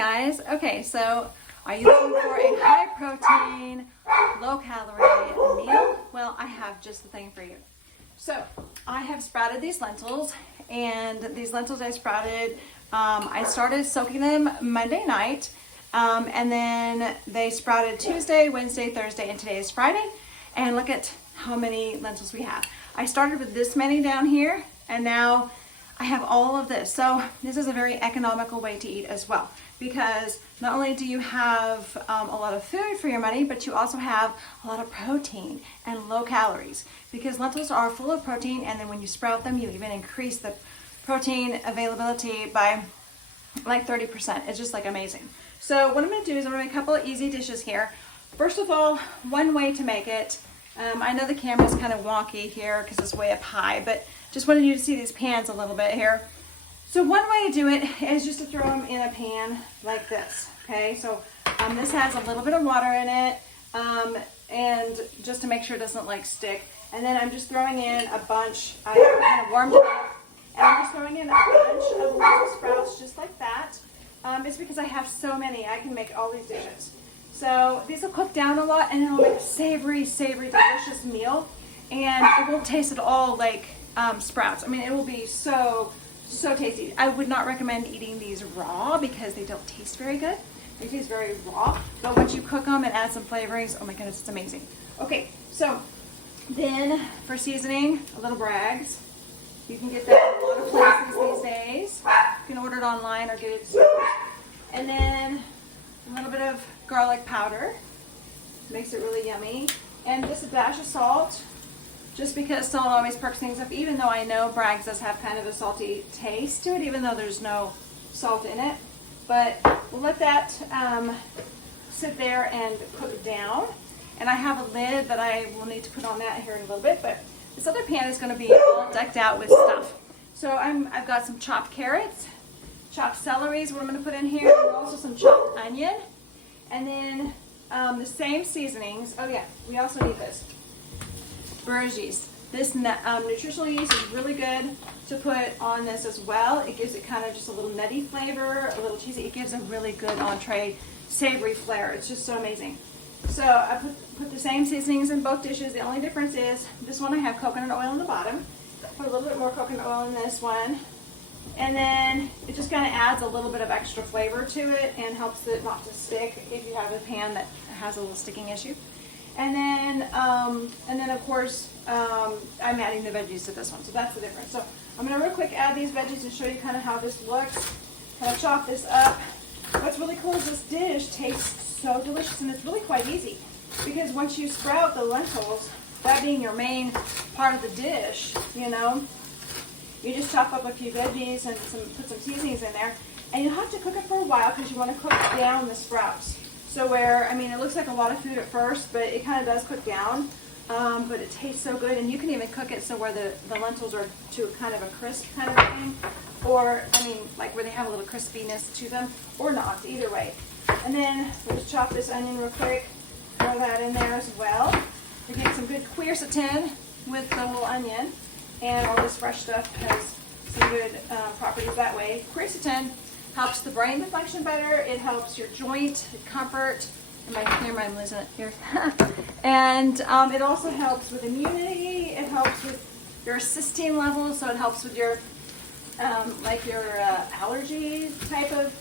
guys. Okay, so are you looking for a high protein, low calorie meal? Well, I have just the thing for you. So I have sprouted these lentils, and these lentils I sprouted, I started soaking them Monday night, and then they sprouted Tuesday, Wednesday, Thursday, and today is Friday. And look at how many lentils we have. I started with this many down here, and now I have all of this. So this is a very economical way to eat as well, because not only do you have a lot of food for your money, but you also have a lot of protein and low calories, because lentils are full of protein, and then when you sprout them, you even increase the protein availability by like 30%. It's just like amazing. So what I'm gonna do is I'm gonna make a couple of easy dishes here. First of all, one way to make it, I know the camera's kind of wonky here because it's way up high, but just wanted you to see these pans a little bit here. So one way to do it is just to throw them in a pan like this, okay? So this has a little bit of water in it, and just to make sure it doesn't like stick. And then I'm just throwing in a bunch, I kind of warmed it up, and I'm just throwing in a bunch of lentil sprouts just like that. It's because I have so many, I can make all these dishes. So these will cook down a lot, and it'll make a savory, delicious meal. And it won't taste at all like sprouts. I mean, it will be so tasty. I would not recommend eating these raw because they don't taste very good. They taste very raw. But once you cook them and add some flavorings, oh my goodness, it's amazing. Okay, so then for seasoning, a little Bragg's. You can get that in a lot of places these days. You can order it online or get it. And then a little bit of garlic powder. Makes it really yummy. And just a dash of salt, just because salt always perks things up, even though I know Bragg's does have kind of a salty taste to it, even though there's no salt in it. But we'll let that sit there and cook down. And I have a lid that I will need to put on that here in a little bit, but this other pan is going to be all decked out with stuff. So I've got some chopped carrots, chopped celery is what I'm going to put in here, and also some chopped onion. And then the same seasonings. Oh yeah, we also need this. Burrage yeast. This nutritional yeast is really good to put on this as well. It gives it kind of just a little nutty flavor, a little cheesy. It gives a really good entree, savory flair. It's just so amazing. So I put the same seasonings in both dishes. The only difference is this one I have coconut oil in the bottom. Put a little bit more coconut oil in this one. And then it just kind of adds a little bit of extra flavor to it and helps it not to stick if you have a pan that has a little sticking issue. And then of course, I'm adding the veggies to this one, so that's the difference. So I'm going to real quick add these veggies and show you kind of how this looks. Kind of chop this up. What's really cool is this dish tastes so delicious, and it's really quite easy, because once you sprout the lentils, that being your main part of the dish, you know, you just chop up a few veggies and put some seasonings in there, and you'll have to cook it for a while because you want to cook down the sprouts. So I mean, it looks like a lot of food at first, but it kind of does cook down. But it tastes so good, and you can even cook it so where the lentils are to kind of a crisp kind of thing, or I mean, like where they have a little crispiness to them, or not, either way. And then we'll just chop this onion real quick, throw that in there as well. We get some good quercetin with the whole onion, and all this fresh stuff has some good properties that way. Quercetin helps the brain to function better. It helps your joint comfort. And my camera, I'm losing it here. And it also helps with immunity. It helps with your cysteine levels, so it helps with your allergy type of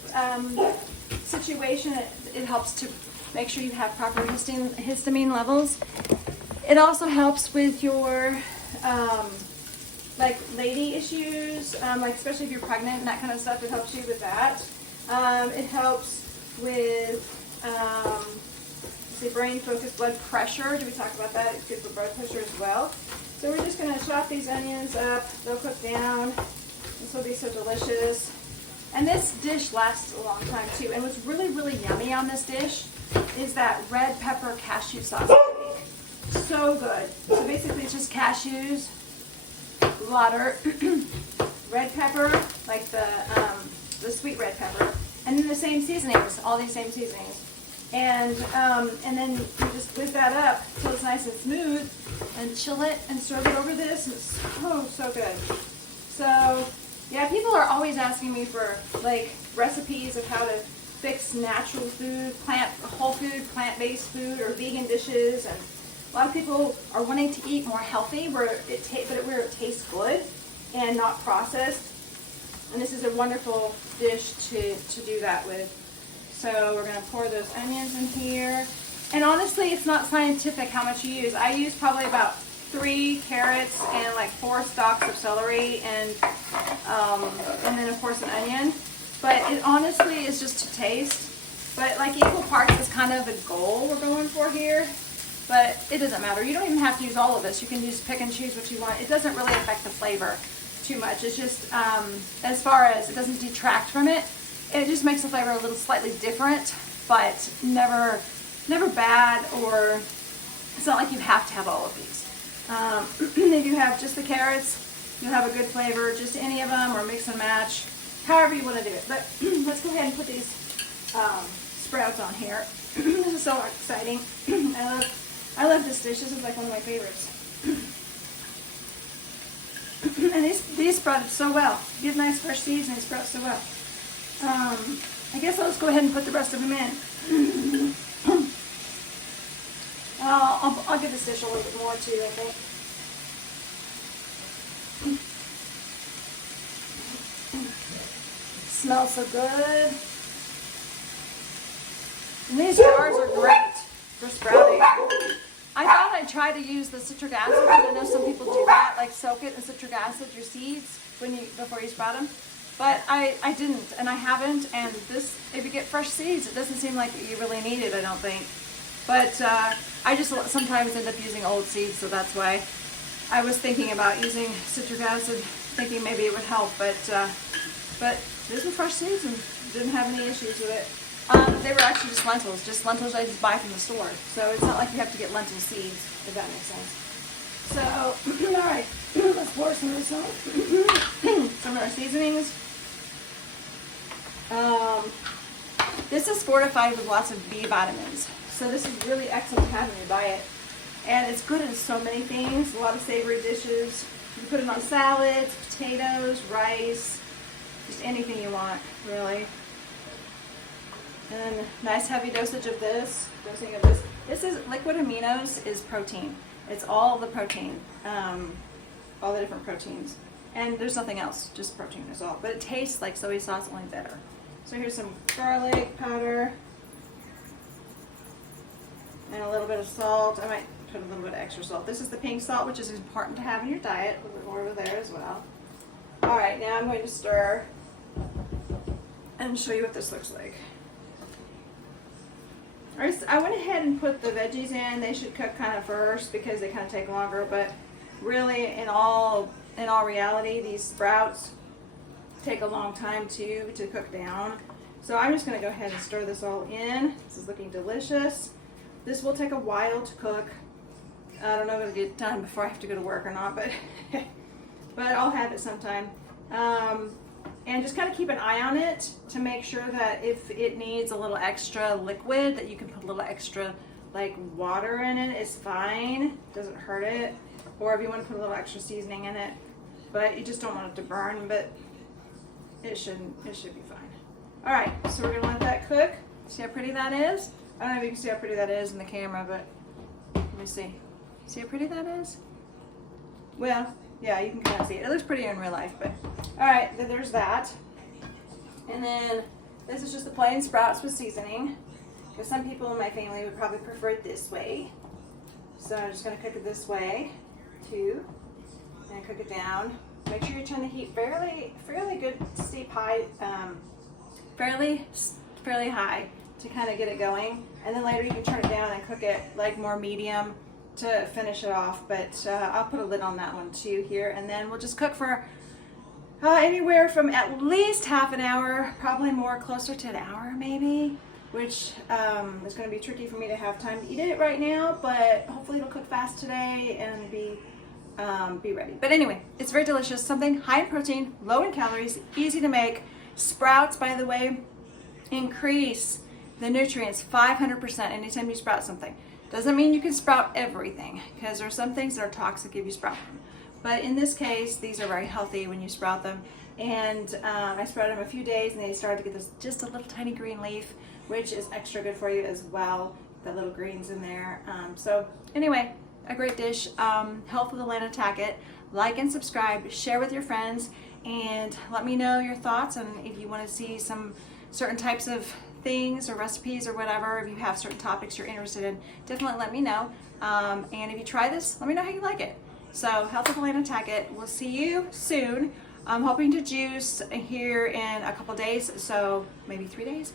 situation. It helps to make sure you have proper histamine levels. It also helps with your like lady issues, like especially if you're pregnant and that kind of stuff. It helps you with that. It helps with the brain focus, blood pressure. Did we talk about that? It's good for blood pressure as well. So we're just going to chop these onions up. They'll cook down. This will be so delicious. And this dish lasts a long time too. And what's really, really yummy on this dish is that red pepper cashew sauce. So good. So basically it's just cashews, water, red pepper, like the sweet red pepper, and then the same seasonings, all these same seasonings. And then you just whip that up until it's nice and smooth, and chill it and serve it over this, and it's so good. So yeah, people are always asking me for like recipes of how to fix natural food, whole food, plant-based food, or vegan dishes. And a lot of people are wanting to eat more healthy, where it tastes good and not processed. And this is a wonderful dish to do that with. So we're gonna pour those onions in here. And honestly, it's not scientific how much you use. I use probably about 3 carrots and like 4 stalks of celery, and then of course an onion. But it honestly is just to taste. But like equal parts is kind of the goal we're going for here. But it doesn't matter. You don't even have to use all of this. You can just pick and choose what you want. It doesn't really affect the flavor too much. It's just as far as it doesn't detract from it. It just makes the flavor a little slightly different, but never bad, or it's not like you have to have all of these. If you have just the carrots, you'll have a good flavor, just any of them, or mix and match, however you want to do it. But let's go ahead and put these sprouts on here. This is so exciting. I love this dish. This is like one of my favorites. And these sprouted so well. Get nice fresh seeds and they sprout so well. I guess I'll just go ahead and put the rest of them in. I'll give this dish a little bit more too, I think. Smells so good. And these jars are great for sprouting. I thought I'd try to use the citric acid, because I know some people do that, like soak it in citric acid, your seeds, before you sprout them. But I didn't, and I haven't, and this, if you get fresh seeds, it doesn't seem like you really need it, I don't think. But I just sometimes end up using old seeds, so that's why I was thinking about using citric acid, thinking maybe it would help, but these were fresh seeds and didn't have any issues with it. They were actually just lentils I just buy from the store. So it's not like you have to get lentil seeds, if that makes sense. So, all right, let's pour some of our seasonings. This is fortified with lots of B vitamins. So this is really excellent to have in your diet. And it's good in so many things, a lot of savory dishes. You can put it on salads, potatoes, rice, just anything you want, really. And nice heavy dosing of this. This is liquid aminos is protein. It's all the protein, all the different proteins. And there's nothing else, just protein is all. But it tastes like soy sauce, only better. So here's some garlic powder and a little bit of salt. I might put a little bit of extra salt. This is the pink salt, which is important to have in your diet. A little bit more over there as well. All right, now I'm going to stir and show you what this looks like. I went ahead and put the veggies in. They should cook kind of first because they kind of take longer, but really in all reality, these sprouts take a long time to cook down. So I'm just going to go ahead and stir this all in. This is looking delicious. This will take a while to cook. I don't know if it'll get done before I have to go to work or not, but I'll have it sometime. And just kind of keep an eye on it to make sure that if it needs a little extra liquid, that you can put a little extra like water in it. It's fine, doesn't hurt it. Or if you want to put a little extra seasoning in it, but you just don't want it to burn, but it should be fine. All right, so we're gonna let that cook. See how pretty that is? I don't know if you can see how pretty that is in the camera, but let me see. See how pretty that is? Well, yeah, you can kind of see it. It looks prettier in real life, but all right, then there's that. And then this is just the plain sprouts with seasoning, because some people in my family would probably prefer it this way. So I'm just gonna cook it this way too, and cook it down. Make sure you turn the heat fairly good, steep high, fairly high to kind of get it going. And then later you can turn it down and cook it like more medium to finish it off, but I'll put a lid on that one too here, and then we'll just cook for anywhere from at least half an hour, probably more, closer to an hour maybe, which is going to be tricky for me to have time to eat it right now, but hopefully it'll cook fast today and be ready. But anyway, it's very delicious, something high in protein, low in calories, easy to make. Sprouts, by the way, increase the nutrients 500% anytime you sprout something. Doesn't mean you can sprout everything, because there are some things that are toxic if you sprout them. But in this case, these are very healthy when you sprout them. and I sprouted them a few days, and they started to get this just a little tiny green leaf, which is extra good for you as well. The little greens in there. So anyway, a great dish. Health with Atlanta Tackett. Like and subscribe. Share with your friends, and let me know your thoughts. And if you want to see some certain types of things or recipes or whatever, if you have certain topics you're interested in, definitely let me know. And if you try this, let me know how you like it. So Health with Atlanta Tackett. We'll see you soon. I'm hoping to juice here in a couple days, so maybe 3 days.